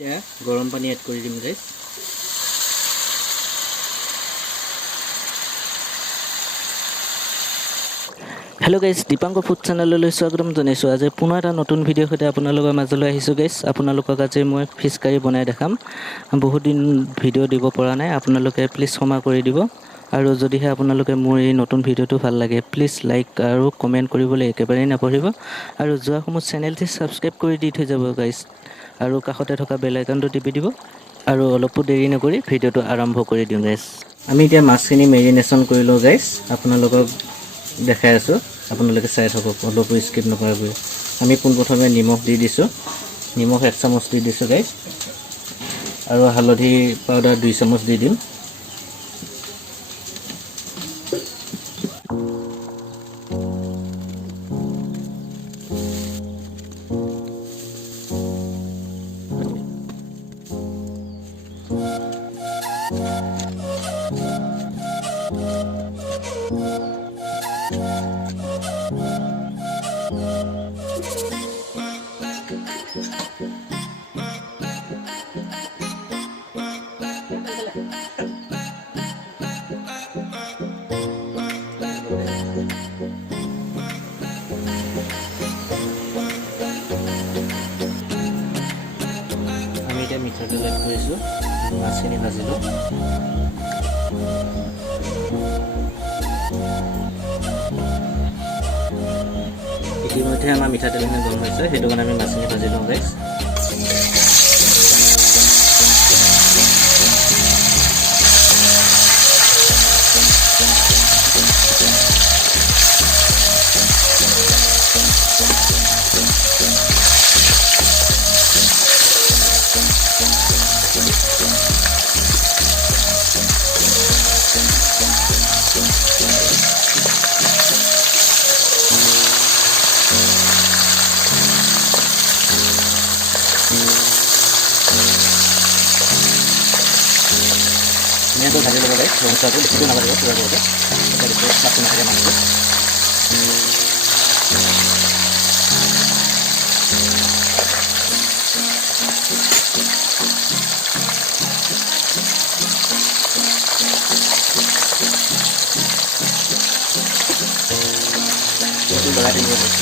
এতিয়া গৰম পানী এড কৰি দিম গাইছ। হেল্ল' গাইছ, দীপাংকৰ ফুড চেনেললৈ স্বাগতম জনাইছোঁ। আজি পুনৰ এটা নতুন ভিডিঅ'ৰ সৈতে আপোনালোকৰ মাজলৈ আহিছোঁ গাইছ। আপোনালোকক আজি মই ফিছ কাৰী বনাই দেখাম। বহুত দিন ভিডিঅ' দিব পৰা নাই, আপোনালোকে প্লিজ ক্ষমা কৰি দিব। আৰু যদিহে আপোনালোকে মোৰ এই নতুন ভিডিঅ'টো ভাল লাগে প্লিজ লাইক আৰু কমেণ্ট কৰিবলৈ একেবাৰেই নাপাহৰিব। আৰু যোৱা সময়ত চেনেলটি ছাবস্ক্ৰাইব কৰি দি থৈ যাব গাইছ। আৰু কাষতে থকা বেল আইকনটো টিপি দিব। আৰু অলপো দেৰি নকৰি ভিডিঅ'টো আৰম্ভ কৰি দিওঁ গাইছ। আমি এতিয়া মাছখিনি মেৰিনেশ্যন কৰি লওঁ গাইছ, আপোনালোকক দেখাই আছোঁ। আপোনালোকে চাই থাকক, অলপো স্কিপ নকৰাকৈ। আমি পোনপ্ৰথমে নিমখ দি দিছোঁ, নিমখ 1 চামুচ দি দিছোঁ গাইছ। আৰু হালধি পাউডাৰ 2 চামুচ দি দিম। আমি এতিয়া মিঠাতেল এড কৰিছোঁ, মাছখিনি ভাজিলোঁ। ইতিমধ্যে আমাৰ মিঠাতেলখিনি গৰম হৈছে, সেইটো কাৰণে আমি মাছখিনি ভাজি লওঁ গাইছ। ধুনীয়াকৈ ভাজি ল'ব গাইছ, ৰঙচুৱাটো বেছিকৈ নাভাজিব, পুৰা কৰোঁতে বেছি মাছটো নাথাকে মাছটো। লৰাই দিব গাইছ।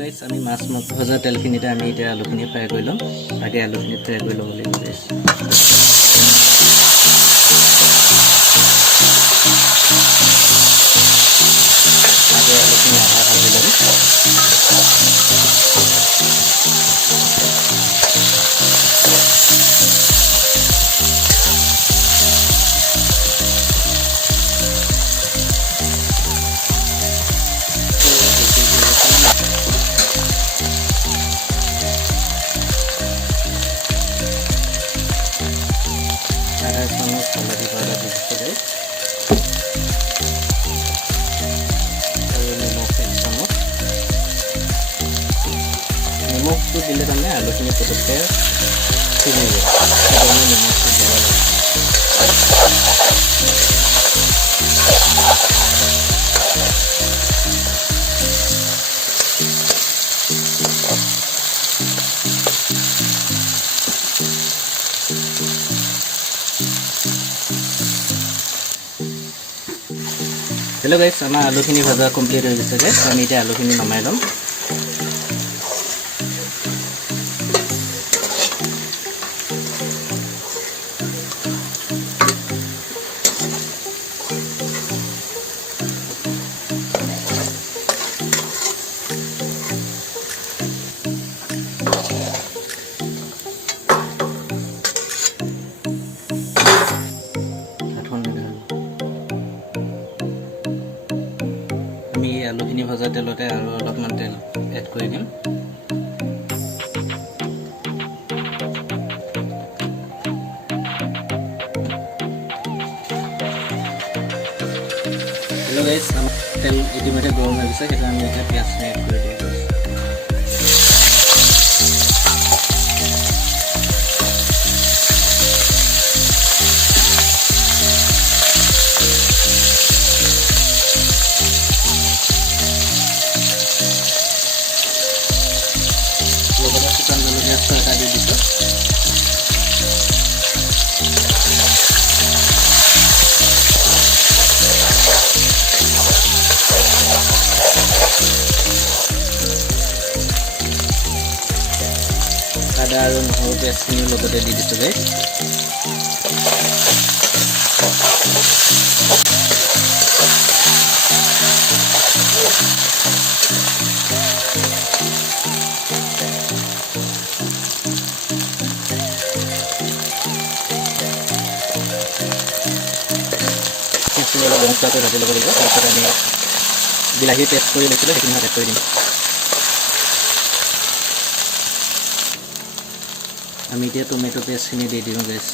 গাইছ, আমি মাছ ভজা তেলখিনিতে আমি এতিয়া আলুখিনি ফ্ৰাই কৰি ল'ম। আগে আলুখিনি ফ্ৰাই কৰি ল'ব লাগিব গাইছ। আগে আলুখিনি আধা ভাজি ল'ম। নিমখটো দিলে তাৰমানে আলুখিনি পটককৈ সিজি যায় সেইকাৰণে নিমখটো দিব লাগে हेलो गाइस आम आलुखिनि भाजा कमप्लीट हो गए गाइस आम इतना आलुखिनि नमाई लम आलुखिनि भजा तेलते और अलपमान तेल एड कर दिम हेलो गाइस तेल इतिमध्ये गरम हो गए तो आम इतना पियाज एड कर दिम आदा और নহৰু पेस्टखिनि लगते दी दिसो गाइस भाजी लग लगे तरह बिलाही पेस्ट कर লৈছিলোঁ সেইখিনি এড কৰি দিম আমি এতিয়া টমেটো পেষ্টখিনি দি দিওঁ গাইস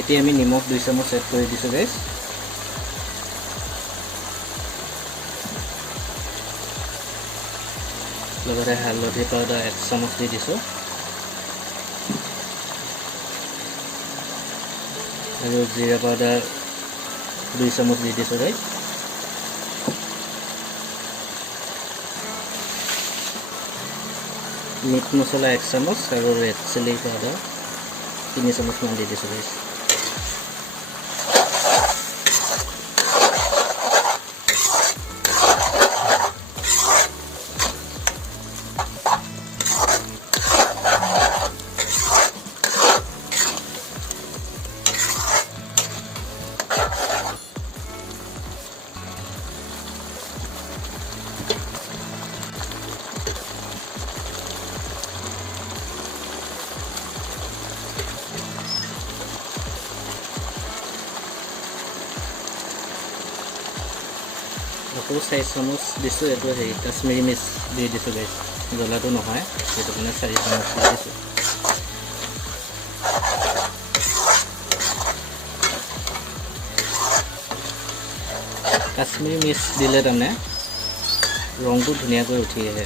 এতিয়া আমি নিমখ 2 চামুচ এড কৰি দিছো গাইস লগতে হালধি পাউডাৰ 1 চামুচ দি দিছো আৰু জিৰা পাউডাৰ 2 চামুচ দি দিছো গাইস মিট মছলা 1 চামুচ আৰু ৰেড চিলি পাউডাৰ 3 চামুচ মান দি দিছো গাইস আকৌ 4 চামুচ দিছো এটো হেই কাশ্মীৰী মিৰ্চ দি দিছো গাইস জ্বলাটো নহয় এটো মানে 4 চামুচ দিছো কাশ্মীৰী মিৰ্চ দিলে তাৰমানে ৰংটো ধুনীয়াকৈ উঠি আহে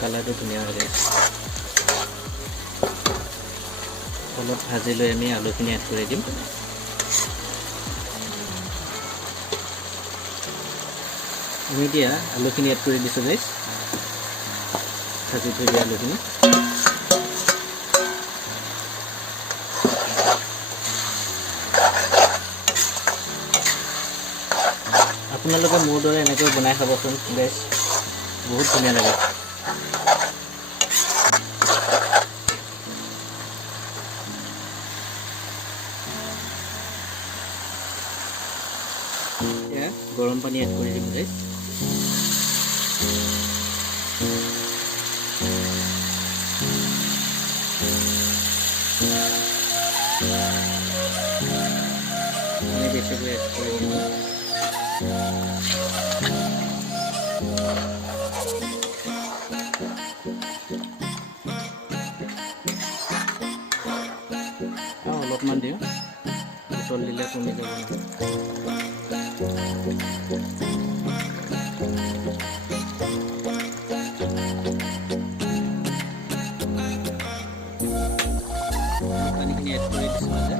কালাৰটো ধুনীয়া হয় অলপ ভাজি লৈ আমি আলুখিনি এড কৰি দিম আমি দিয়া আলুখিনি এড কৰি দিছো গাইস ভাজি থৈ দিয়া আলুখিনি আপোনালোকে মোৰ দৰে এনেকৈ বনাই খাবচোন গাইছ বহুত ধুনীয়া লাগে এতিয়া গৰম পানী এড কৰি দিম গাইছ বেছিকৈ এড কৰি দিম অলপমান দিওঁ উতল দিলে কমি যাব পানীখিনি এড কৰি দিছোঁ যে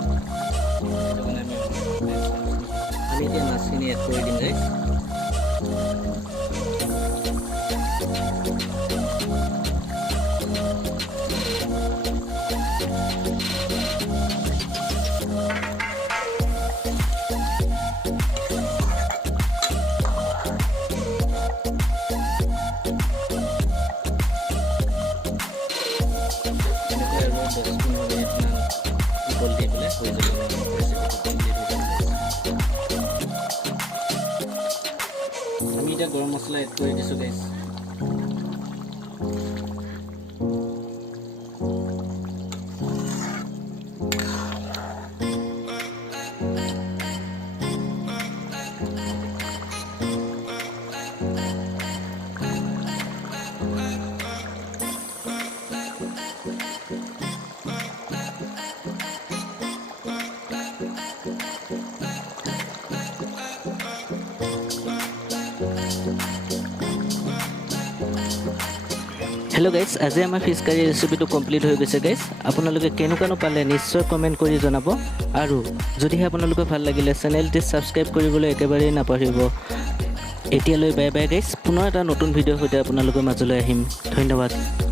আমি এতিয়া মাছখিনি এড কৰি দিম গাইছ আমি এতিয়া গৰম মছলা এড কৰি দিছোঁ গাইছ হেল্ল' গাইজ আজি আমাৰ ফিছ কাৰী ৰেচিপিটো কমপ্লিট হৈ গৈছে গাইজ আপোনালোকে কেনেকুৱানো পালে নিশ্চয় কমেণ্ট কৰি জনাব আৰু যদিহে আপোনালোকে ভাল লাগিলে চেনেলটি ছাবস্ক্ৰাইব কৰিবলৈ একেবাৰেই নাপাহৰিব এতিয়ালৈ বাই বাই গাইজ পুনৰ এটা নতুন ভিডিঅ'ৰ সৈতে আপোনালোকৰ মাজলৈ আহিম ধন্যবাদ